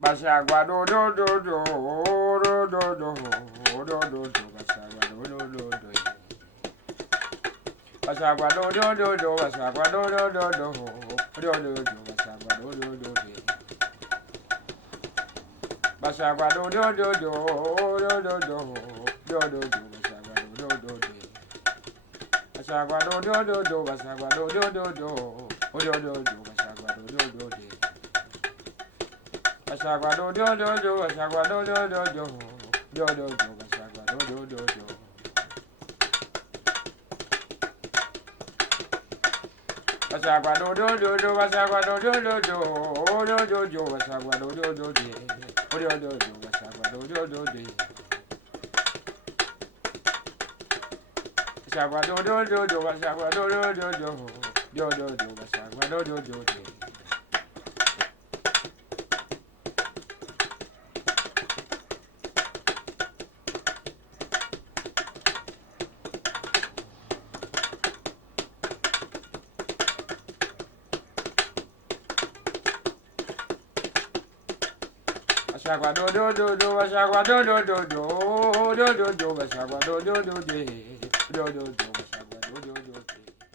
Bashagwa do do do do do do do do do do Bashagwa do do do do Bashagwa do do do do Bashagwa do do do do do do do Bashagwa do do do do Bashagwa do do do do do do do do do do Bashagwa do do do do Bashagwa do do do do Bashagwa do do do do do Bashagwa do do do do Bashagwa do do do do Bashagwa do do do do do do do Bashagwa do do do do Bashagwa do do do do Bashagwa do do do do do do do Bashagwa do do do do do do do Bashagwa do do do do Bashagwa do do do do Bashagwa do do do do do do do Bashagwa do do do do Bashagwa do do do do Bashagwa do do do do do do do Bashagwa do do do do do do do Bashagwa do do do do